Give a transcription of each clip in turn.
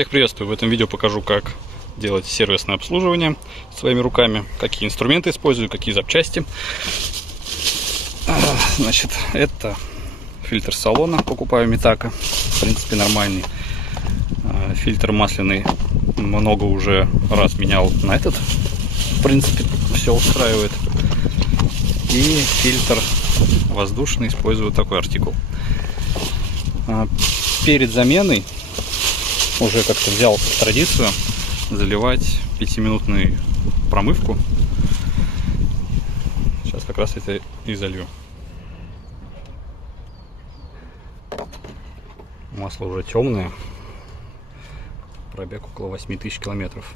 Всех приветствую! В этом видео покажу, как делать сервисное обслуживание своими руками, какие инструменты использую, какие запчасти. Значит, это фильтр салона, покупаю Митака, в принципе нормальный. Фильтр масляный много уже раз менял на этот, в принципе все устраивает. И фильтр воздушный, использую такой артикул. Перед заменой уже как-то взял традицию заливать 5-минутную промывку. Сейчас как раз это и залью. Масло уже темное. Пробег около 8000 километров.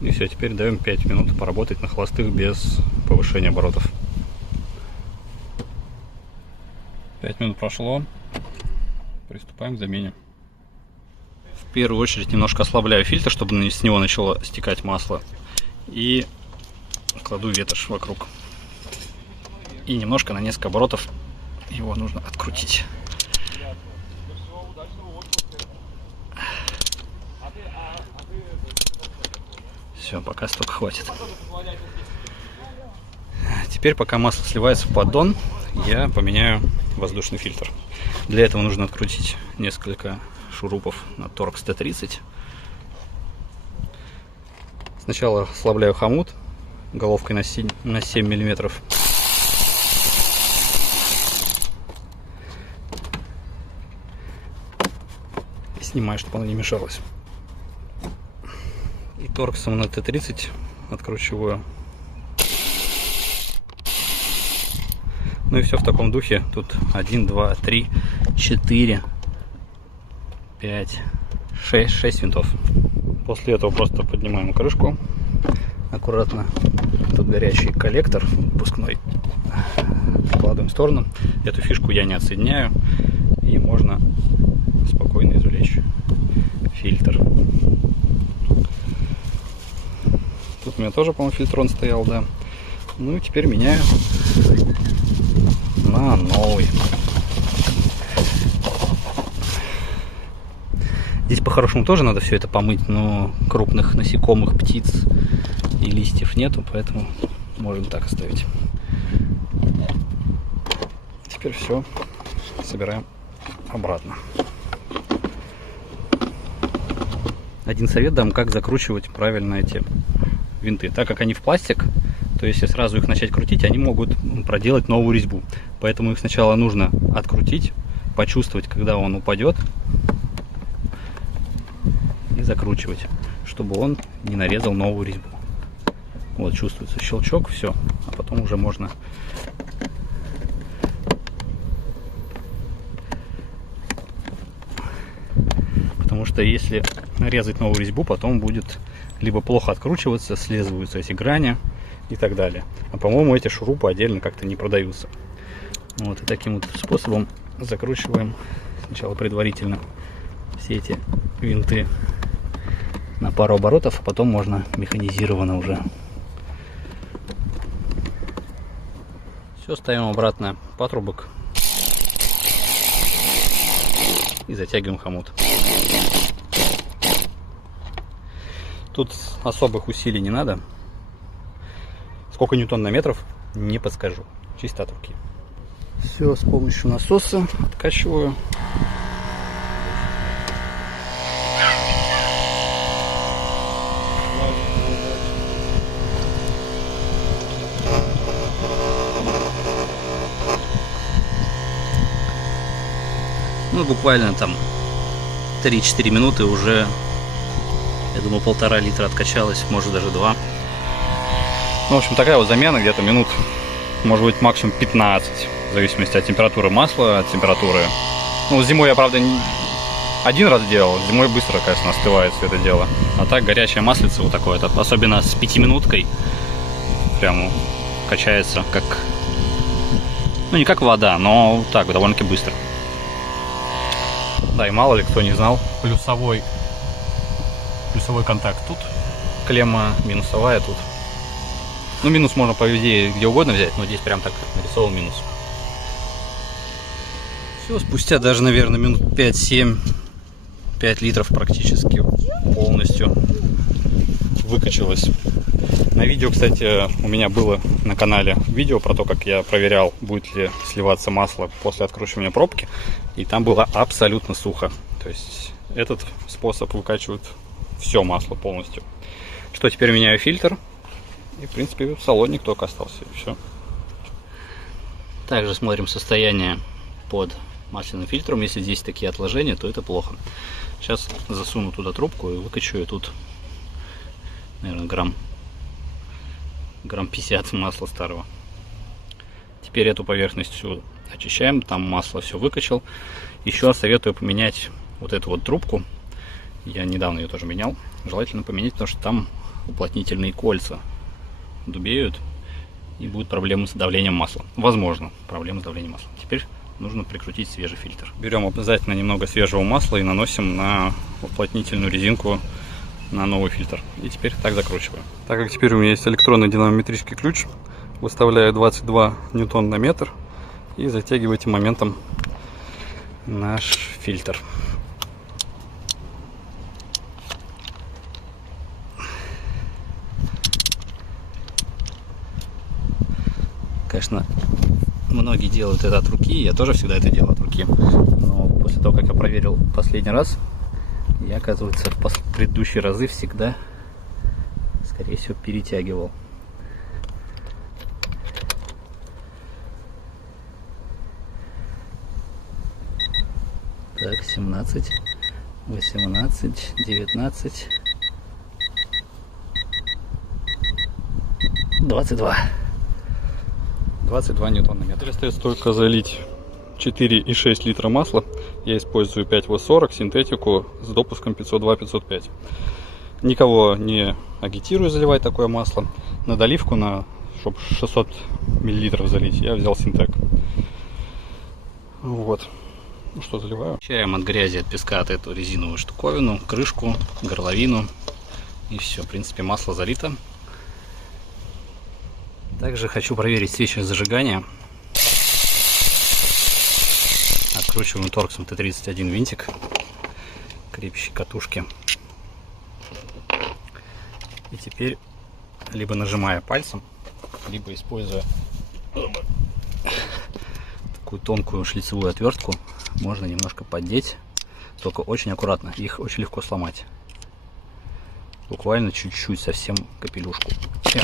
И все, теперь даем 5 минут поработать на холостых без повышения оборотов. 5 минут прошло. Приступаем к замене. В первую очередь немножко ослабляю фильтр, чтобы с него начало стекать масло. И кладу ветошь вокруг. И немножко на несколько оборотов его нужно открутить. Все, пока столько хватит. Теперь, пока масло сливается в поддон, я поменяю воздушный фильтр. Для этого нужно открутить несколько шурупов на Torx T30. Сначала ослабляю хомут головкой на 7 мм. И снимаю, чтобы оно не мешалось. И торксом на Т30 откручиваю. Ну и все в таком духе. Тут 1, 2, 3, 4, 5, 6 винтов. После этого просто поднимаем крышку аккуратно. Тут горячий коллектор выпускной. Откладываем в сторону. Эту фишку я не отсоединяю. И можно спокойно извлечь фильтр. Тут у меня тоже, по-моему, фильтрон стоял, да. Ну и теперь меняю на новый. Здесь по-хорошему тоже надо все это помыть, но крупных насекомых, птиц и листьев нету, поэтому можем так оставить. Теперь все собираем обратно. Один совет дам, как закручивать правильно эти винты. Так как они в пластик, то если сразу их начать крутить, они могут проделать новую резьбу. Поэтому их сначала нужно открутить, почувствовать, когда он упадет, и закручивать, чтобы он не нарезал новую резьбу. Вот чувствуется щелчок, все, а потом уже можно потому что если нарезать новую резьбу, потом будет либо плохо откручиваться, слезываются эти грани и так далее. А по-моему, эти шурупы отдельно как-то не продаются. Вот, и таким вот способом закручиваем сначала предварительно все эти винты на пару оборотов, а потом можно механизированно уже. Все, ставим обратно патрубок и затягиваем хомут. Тут особых усилий не надо. Сколько ньютон на метров, не подскажу. Чисто от руки. Все, с помощью насоса откачиваю. Ну, буквально там 3-4 минуты уже, я думаю, 1,5 литра откачалось, может даже 2. Ну, в общем, такая вот замена, где-то минут, может быть, максимум 15, в зависимости от температуры масла, от температуры. Ну, зимой я, правда, один раз делал, зимой быстро, конечно, остывает все это дело. А так горячее маслице вот такое, особенно с 5-минуткой, прям качается как, ну, не как вода, но так, довольно-таки быстро. Да, и мало ли кто не знал, плюсовой контакт тут, клемма минусовая тут. Ну, минус можно, по идее, где угодно взять, но здесь прям так нарисован минус. Все, спустя даже, наверное, минут 5-7, 5 литров практически полностью выкачалось. На видео, кстати, у меня было на канале видео про то, как я проверял, будет ли сливаться масло после откручивания пробки. И там было абсолютно сухо. То есть этот способ выкачивает все масло полностью. Что, теперь меняю фильтр. И, в принципе, салонник только остался. И все. Также смотрим состояние под масляным фильтром. Если здесь такие отложения, то это плохо. Сейчас засуну туда трубку и выкачу ее тут, наверное, грамм 50 масла старого. Теперь эту поверхность всю очищаем. Там масло все выкачал. Еще советую поменять вот эту вот трубку. Я недавно ее тоже менял. Желательно поменять, потому что там уплотнительные кольца дубеют, и будут проблемы с давлением масла. Возможно, проблемы с давлением масла. Теперь нужно прикрутить свежий фильтр. Берем обязательно немного свежего масла и наносим на уплотнительную резинку на новый фильтр. И теперь так закручиваем. Так как теперь у меня есть электронный динамометрический ключ, выставляю 22 ньютон на метр и затягиваю этим моментом наш фильтр. Конечно, многие делают это от руки, я тоже всегда это делал от руки. Но после того, как я проверил последний раз, я, оказывается, в предыдущие разы всегда, скорее всего, перетягивал. Так, 17, 18, 19, 22. 22 ньютона на метр. Остается только залить 4,6 литра масла. Я использую 5В40 синтетику с допуском 502-505. Никого не агитирую заливать такое масло. На доливку, чтобы 600 мл залить, я взял Синтек. Вот. Ну что, заливаю. Очищаем от грязи, от песка, от эту резиновую штуковину, крышку, горловину. И все, в принципе, масло залито. Также хочу проверить свечи зажигания. Откручиваем торксом Т-31 винтик, крепящий катушки. И теперь, либо нажимая пальцем, либо используя такую тонкую шлицевую отвертку, можно немножко поддеть, только очень аккуратно, их очень легко сломать. Буквально чуть-чуть, совсем капелюшку.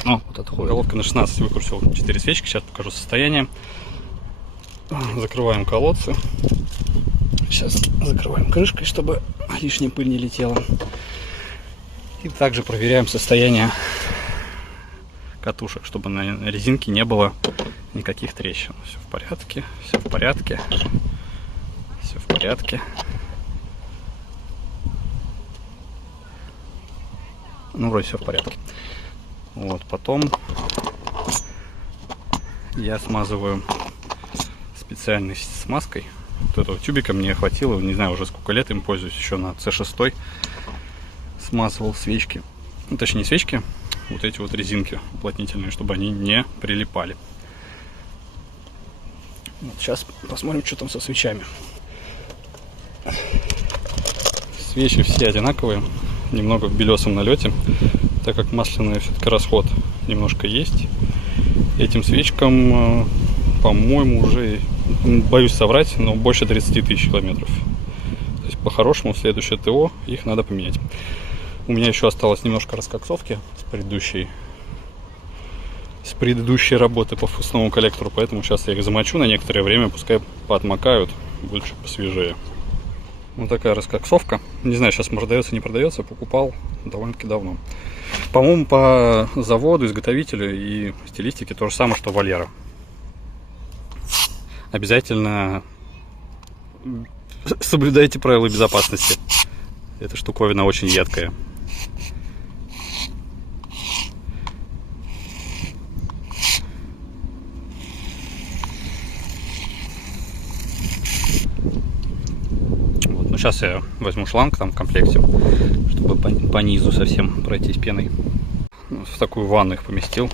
Ну, вот отходит. Головка на 16 выкрутил 4 свечки. Сейчас покажу состояние. Закрываем колодцы. Сейчас закрываем крышкой, чтобы лишняя пыль не летела. И также проверяем состояние катушек, чтобы на резинке не было никаких трещин. Все в порядке, все в порядке, все в порядке. Ну, вроде все в порядке. Вот, потом я смазываю специальной смазкой. Вот этого тюбика мне хватило, не знаю уже сколько лет им пользуюсь, еще на C6 смазывал свечки. Ну, точнее, свечки, вот эти вот резинки уплотнительные, чтобы они не прилипали. Вот, сейчас посмотрим, что там со свечами. Свечи все одинаковые. Немного в белесом налете, так как масляный все-таки расход немножко есть. Этим свечкам, по-моему, уже, боюсь соврать, но больше 30 тысяч километров. То есть по-хорошему в следующее ТО их надо поменять. У меня еще осталось немножко раскоксовки с предыдущей работы по впускному коллектору, поэтому сейчас я их замочу на некоторое время, пускай поотмокают, больше посвежее. Вот такая раскоксовка. Не знаю, сейчас продается, не продается. Покупал довольно-таки давно. По-моему, по заводу, изготовителю и стилистике то же самое, что Валера. Обязательно соблюдайте правила безопасности. Эта штуковина очень едкая. сейчас я возьму шланг там в комплекте, чтобы по низу совсем пройтись пеной. В такую ванну их поместил,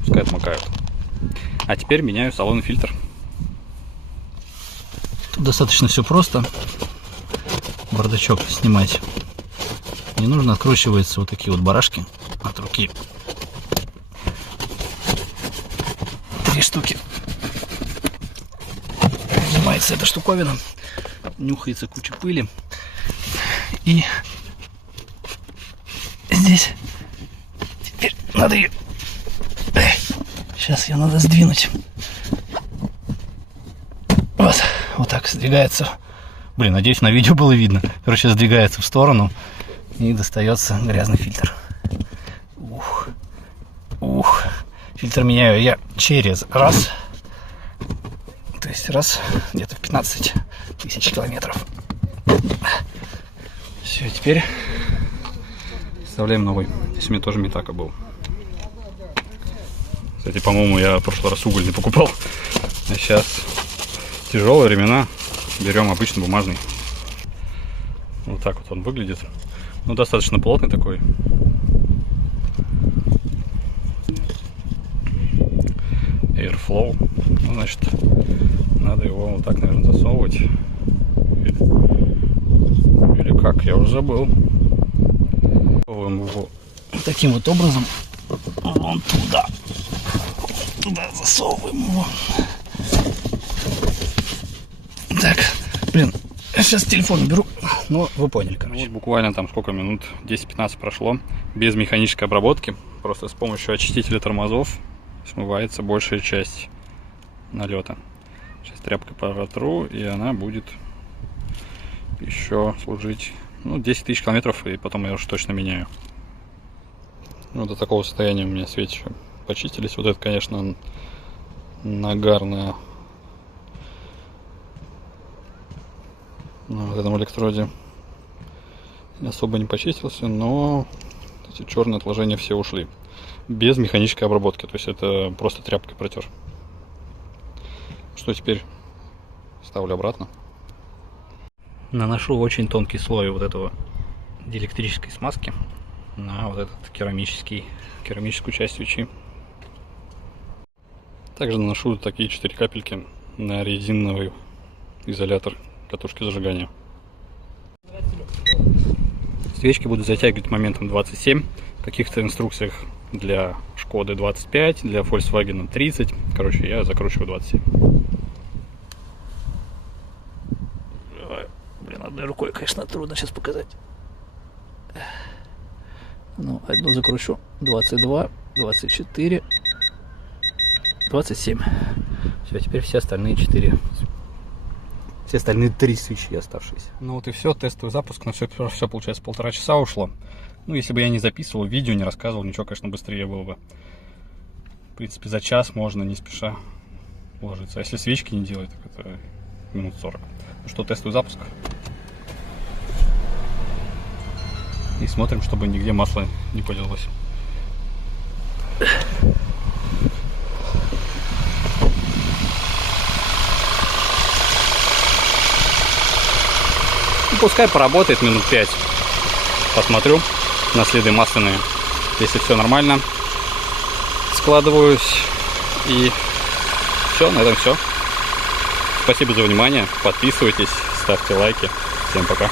пускай отмокают. А теперь меняю салонный фильтр. Тут достаточно все просто. Бардачок снимать не нужно, откручиваются вот такие вот барашки от руки. 3 штуки. Снимается эта штуковина, нюхается куча пыли. И здесь теперь надо ее... Сейчас ее надо сдвинуть. Вот так сдвигается. Блин, надеюсь, на видео было видно. Короче, сдвигается в сторону и достается грязный фильтр. Ух. Фильтр меняю я через раз. То есть раз где-то в 15 тысяч километров. Все, теперь вставляем новый. Здесь у меня тоже Митака был. Кстати, по-моему, я в прошлый раз угольный покупал. А сейчас тяжелые времена. Берем обычный бумажный. Вот так вот он выглядит. Ну, достаточно плотный такой. Airflow. Ну, значит, надо его вот так, наверное, засовывать. Или как, я уже забыл. Засовываем его таким вот образом. Вон туда. Туда засовываем его. Так, блин, я сейчас телефон беру. Ну, вы поняли, короче. Вот буквально там сколько минут, 10-15 прошло. Без механической обработки. Просто с помощью очистителя тормозов смывается большая часть налета. Сейчас тряпкой протру, и она будет еще служить, ну, 10 тысяч километров, и потом я уж точно меняю. Ну, до такого состояния у меня свечи почистились. Вот это, конечно, нагарная на вот этом электроде особо не почистился, но эти черные отложения все ушли. Без механической обработки, то есть это просто тряпкой протер. Что теперь? Ставлю обратно. Наношу очень тонкий слой вот этого диэлектрической смазки на вот этот керамическую часть свечи. Также наношу такие 4 капельки на резиновый изолятор катушки зажигания. Свечки буду затягивать моментом 27. В каких-то инструкциях для Шкоды 25, для Volkswagen 30. Короче, я закручиваю 27. Блин, одной рукой, конечно, трудно сейчас показать. Ну, одну закручу. 22, 24, 27. Все, теперь все остальные 4. Все остальные 3 свечи оставшиеся. Ну вот и все, тестовый запуск. На все получается 1,5 часа ушло. Ну, если бы я не записывал видео, не рассказывал, ничего, конечно, быстрее было бы. В принципе, за час можно не спеша уложиться. А если свечки не делать, так это минут 40. Ну что, тестовый запуск. И смотрим, чтобы нигде масло не полилось. Ну, пускай поработает минут 5. Посмотрю на следы масляные. Если все нормально, складываюсь. И все, на этом все. Спасибо за внимание. Подписывайтесь, ставьте лайки. Всем пока.